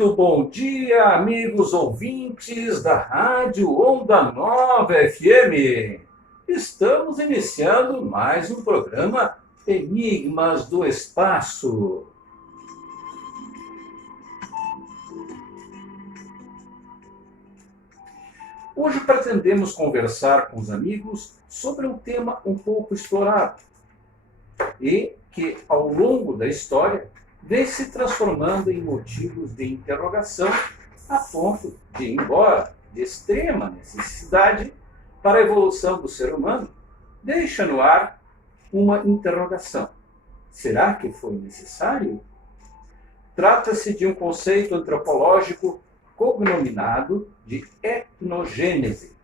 Muito bom dia, amigos ouvintes da Rádio Onda Nova FM. Estamos iniciando mais um programa Enigmas do Espaço. Hoje pretendemos conversar com os amigos sobre um tema um pouco explorado e que, ao longo da história, vem se transformando em motivos de interrogação a ponto de, embora de extrema necessidade para a evolução do ser humano, deixa no ar uma interrogação. Será que foi necessário? Trata-se de um conceito antropológico cognominado de etnogênese,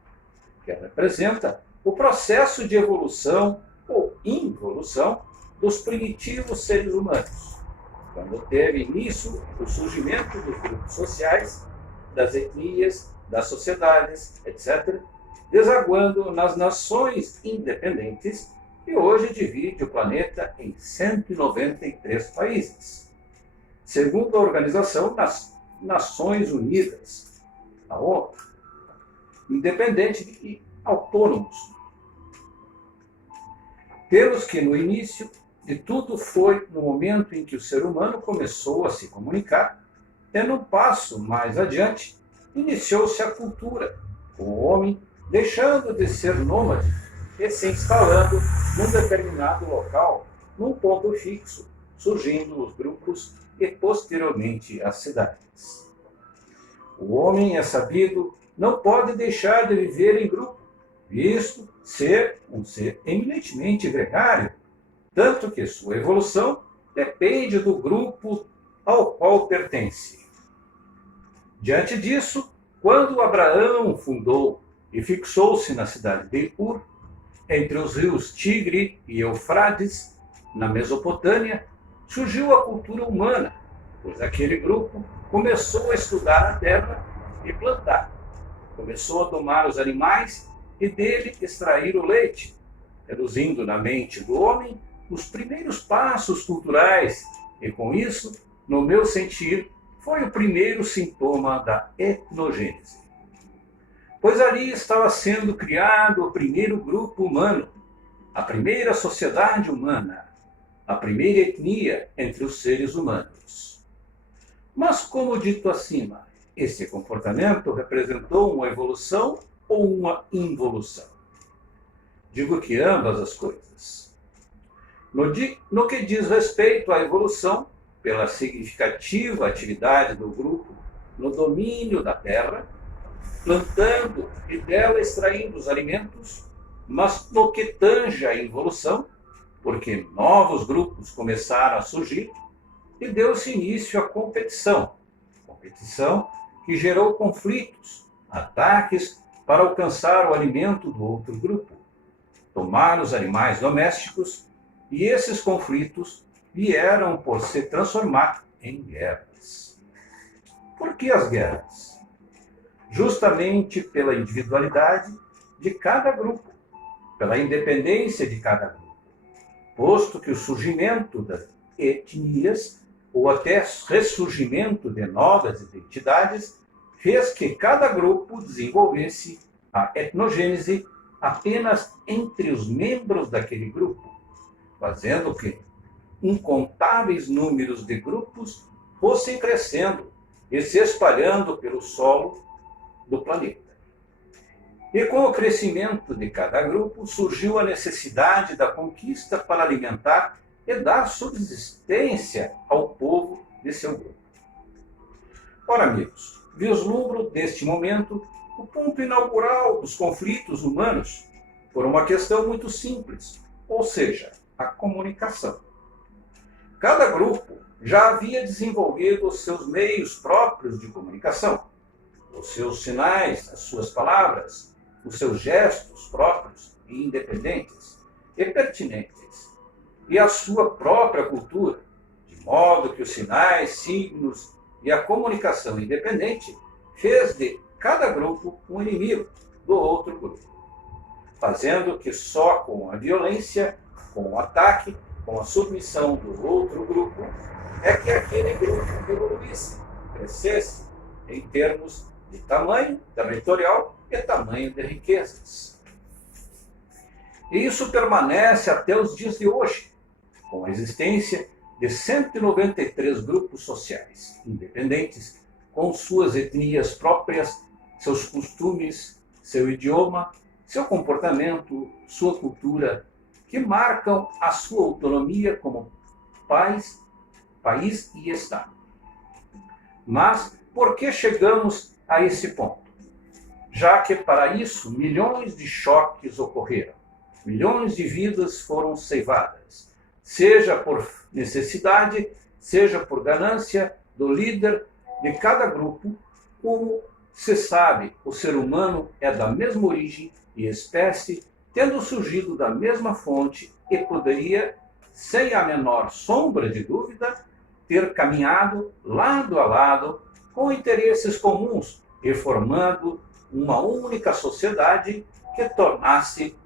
que representa o processo de evolução ou involução dos primitivos seres humanos, quando teve início o surgimento dos grupos sociais, das etnias, das sociedades, etc., desaguando nas nações independentes e hoje divide o planeta em 193 países. Segundo a Organização das Nações Unidas, a ONU, independente e autônomos. Temos que, no início de tudo, foi no momento em que o ser humano começou a se comunicar, e no passo mais adiante, iniciou-se a cultura, com o homem deixando de ser nômade e se instalando num determinado local, num ponto fixo, surgindo os grupos e, posteriormente, as cidades. O homem, é sabido, não pode deixar de viver em grupo, visto ser um ser eminentemente gregário, tanto que sua evolução depende do grupo ao qual pertence. Diante disso, quando Abraão fundou e fixou-se na cidade de Ur, entre os rios Tigre e Eufrates, na Mesopotâmia, surgiu a cultura humana, pois aquele grupo começou a estudar a terra e plantar. Começou a domar os animais e dele extrair o leite, reduzindo na mente do homem os primeiros passos culturais, e com isso, no meu sentir, foi o primeiro sintoma da etnogênese. Pois ali estava sendo criado o primeiro grupo humano, a primeira sociedade humana, a primeira etnia entre os seres humanos. Mas, como dito acima, esse comportamento representou uma evolução ou uma involução? Digo que ambas as coisas. No que diz respeito à evolução, pela significativa atividade do grupo no domínio da terra, plantando e dela extraindo os alimentos, mas no que tange à involução, porque novos grupos começaram a surgir e deu-se início à competição que gerou conflitos, ataques para alcançar o alimento do outro grupo, tomar os animais domésticos, e esses conflitos vieram por se transformar em guerras. Por que as guerras? Justamente pela individualidade de cada grupo, pela independência de cada grupo, posto que o surgimento das etnias, ou até ressurgimento de novas identidades, fez que cada grupo desenvolvesse a etnogênese apenas entre os membros daquele grupo, fazendo que incontáveis números de grupos fossem crescendo e se espalhando pelo solo do planeta. E com o crescimento de cada grupo surgiu a necessidade da conquista para alimentar e dar subsistência ao povo de seu grupo. Ora, amigos, vislumbro deste momento o ponto inaugural dos conflitos humanos por uma questão muito simples, ou seja, a comunicação. Cada grupo já havia desenvolvido os seus meios próprios de comunicação, os seus sinais, as suas palavras, os seus gestos próprios e independentes e pertinentes, e a sua própria cultura, de modo que os sinais, signos e a comunicação independente fez de cada grupo um inimigo do outro grupo, fazendo que só com a violência, com o ataque, com a submissão do outro grupo, é que aquele grupo evoluísse, crescesse em termos de tamanho territorial e tamanho de riquezas. E isso permanece até os dias de hoje, com a existência de 193 grupos sociais independentes, com suas etnias próprias, seus costumes, seu idioma, seu comportamento, sua cultura, que marcam a sua autonomia como país e Estado. Mas por que chegamos a esse ponto? Já que para isso milhões de choques ocorreram, milhões de vidas foram ceivadas, seja por necessidade, seja por ganância do líder de cada grupo. Como se sabe, o ser humano é da mesma origem e espécie, tendo surgido da mesma fonte, e poderia, sem a menor sombra de dúvida, ter caminhado lado a lado com interesses comuns e formando uma única sociedade que tornasse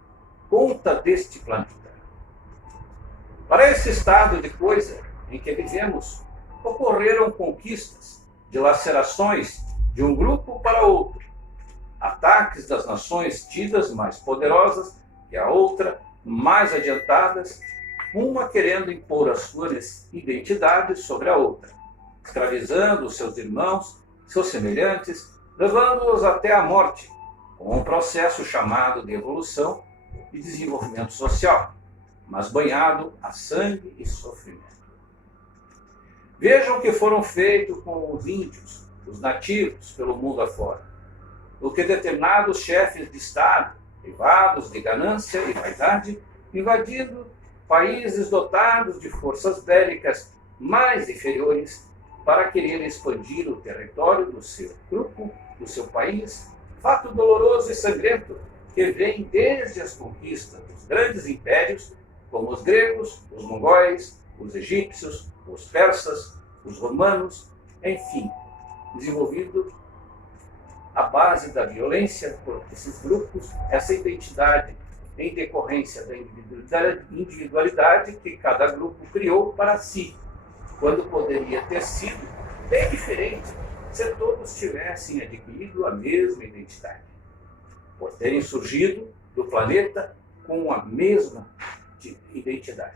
conta deste planeta. Para esse estado de coisa em que vivemos, ocorreram conquistas, dilacerações de um grupo para outro, ataques das nações tidas mais poderosas que a outra, mais adiantadas, uma querendo impor as suas identidades sobre a outra, escravizando os seus irmãos, seus semelhantes, levando-os até a morte, com um processo chamado de evolução e desenvolvimento social, mas banhado a sangue e sofrimento. Vejam o que foram feitos com os índios, os nativos, pelo mundo afora. O que determinados chefes de Estado, privados de ganância e vaidade, invadindo países dotados de forças bélicas mais inferiores para querer expandir o território do seu grupo, do seu país, fato doloroso e sangrento que vem desde as conquistas dos grandes impérios, como os gregos, os mongóis, os egípcios, os persas, os romanos, enfim, desenvolvido à base da violência por esses grupos, essa identidade em decorrência da individualidade que cada grupo criou para si, quando poderia ter sido bem diferente se todos tivessem adquirido a mesma identidade, por terem surgido do planeta com a mesma identidade.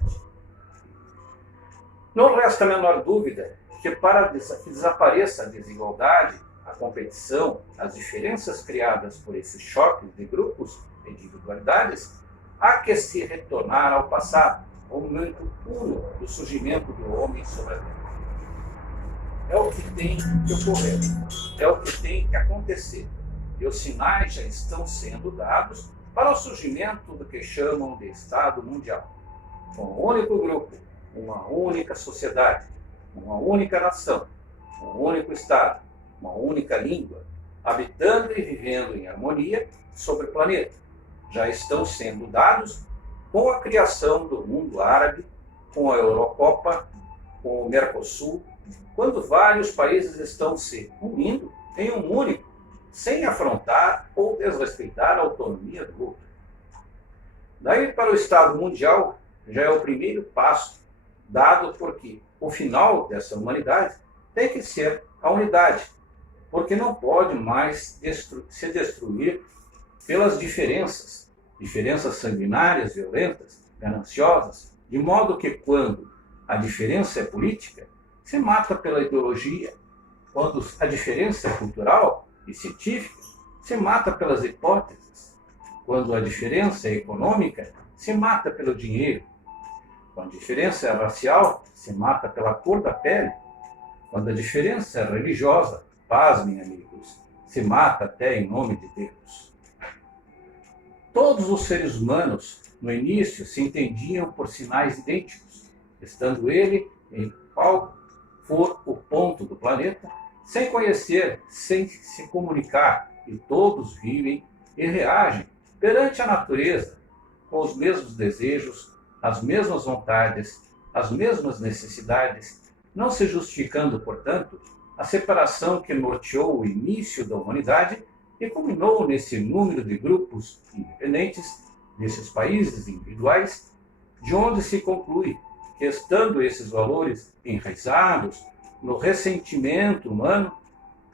Não resta a menor dúvida que para que desapareça a desigualdade, a competição, as diferenças criadas por esses choques de grupos e individualidades, há que se retornar ao passado, ao momento puro do surgimento do homem sobre a Terra. É o que tem que ocorrer, é o que tem que acontecer, e os sinais já estão sendo dados para o surgimento do que chamam de Estado Mundial, com um único grupo, uma única sociedade, uma única nação, um único Estado, uma única língua, habitando e vivendo em harmonia sobre o planeta. Já estão sendo dados com a criação do mundo árabe, com a Eurocopa, com o Mercosul, quando vários países estão se unindo em um único, sem afrontar ou desrespeitar a autonomia do outro. Daí para o Estado Mundial já é o primeiro passo dado, porque o final dessa humanidade tem que ser a unidade, porque não pode mais se destruir pelas diferenças sanguinárias, violentas, gananciosas, de modo que quando a diferença é política, se mata pela ideologia, quando a diferença é cultural e científica, se mata pelas hipóteses, quando a diferença é econômica, se mata pelo dinheiro, quando a diferença é racial, se mata pela cor da pele, quando a diferença é religiosa, pasmem amigos, se mata até em nome de Deus. Todos os seres humanos, no início, se entendiam por sinais idênticos, estando ele em qual for o ponto do planeta, sem conhecer, sem se comunicar, e todos vivem e reagem perante a natureza com os mesmos desejos, as mesmas vontades, as mesmas necessidades, não se justificando, portanto, a separação que norteou o início da humanidade e culminou nesse número de grupos independentes, nesses países individuais, de onde se conclui que, estando esses valores enraizados no ressentimento humano,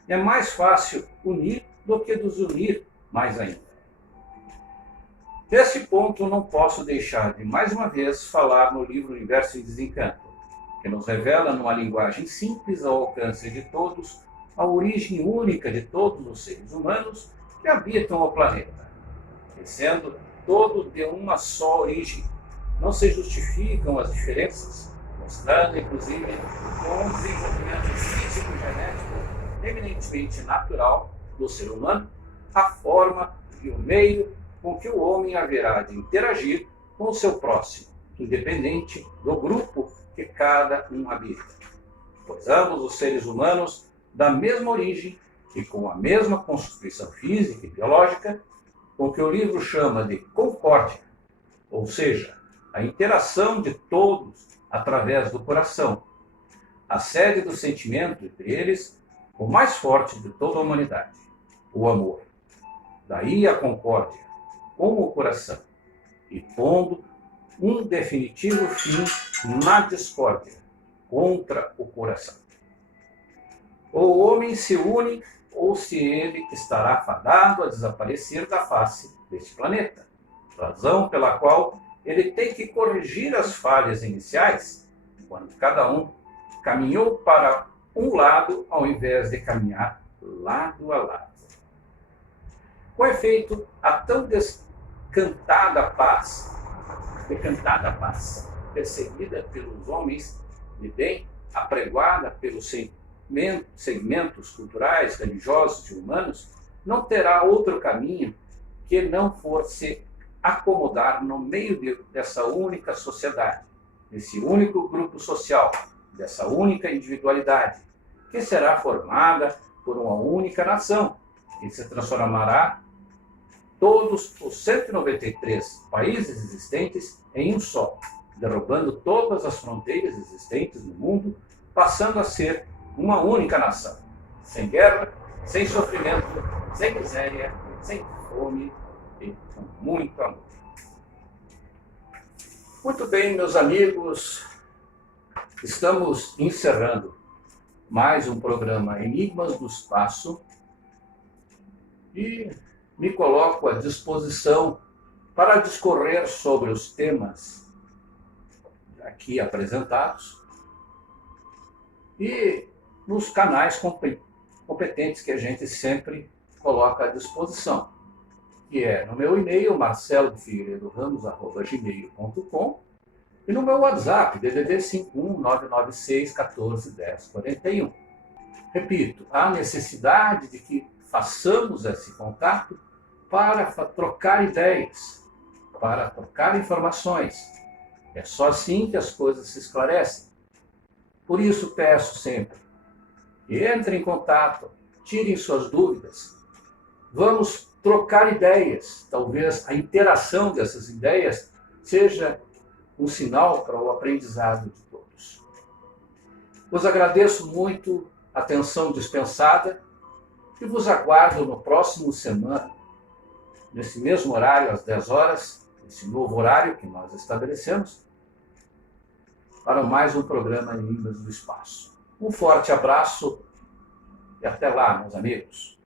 é mais fácil unir do que desunir mais ainda. Desse ponto, não posso deixar de, mais uma vez, falar no livro Universo em Desencanto, que nos revela, numa linguagem simples ao alcance de todos, a origem única de todos os seres humanos que habitam o planeta, que, sendo todos de uma só origem, não se justificam as diferenças, mostrando, inclusive, com um desenvolvimento físico-genético eminentemente natural do ser humano, a forma e o meio com que o homem haverá de interagir com o seu próximo, independente do grupo que cada um habita. Pois ambos os seres humanos, da mesma origem e com a mesma constituição física e biológica, com que o livro chama de concórdia, ou seja, a interação de todos através do coração, a sede do sentimento entre eles, o mais forte de toda a humanidade, o amor. Daí a concórdia, com o coração, e pondo um definitivo fim na discórdia, contra o coração. Ou o homem se une, ou se ele estará fadado a desaparecer da face deste planeta, razão pela qual ele tem que corrigir as falhas iniciais, quando cada um caminhou para um lado ao invés de caminhar lado a lado. Com efeito, a tão decantada paz, perseguida pelos homens de bem, apregoada pelos segmentos culturais, religiosos e humanos, não terá outro caminho que não for se acomodar no meio dessa única sociedade, desse único grupo social, dessa única individualidade, que será formada por uma única nação, que se transformará todos os 193 países existentes em um só, derrubando todas as fronteiras existentes no mundo, passando a ser uma única nação, sem guerra, sem sofrimento, sem miséria, sem fome e com muito amor. Muito bem, meus amigos, estamos encerrando mais um programa Enigmas do Espaço e me coloco à disposição para discorrer sobre os temas aqui apresentados e nos canais competentes que a gente sempre coloca à disposição, que é no meu e-mail, marcelodefigueiredo.ramos@gmail.com, e no meu WhatsApp, DDD 51996141041. Repito, há necessidade de que façamos esse contato para trocar ideias, para trocar informações. É só assim que as coisas se esclarecem. Por isso peço sempre que entrem em contato, tirem suas dúvidas, vamos trocar ideias. Talvez a interação dessas ideias seja um sinal para o aprendizado de todos. Vos agradeço muito a atenção dispensada e vos aguardo no próximo semana, nesse mesmo horário, às 10 horas, esse novo horário que nós estabelecemos, para mais um programa Enigmas do Espaço. Um forte abraço e até lá, meus amigos.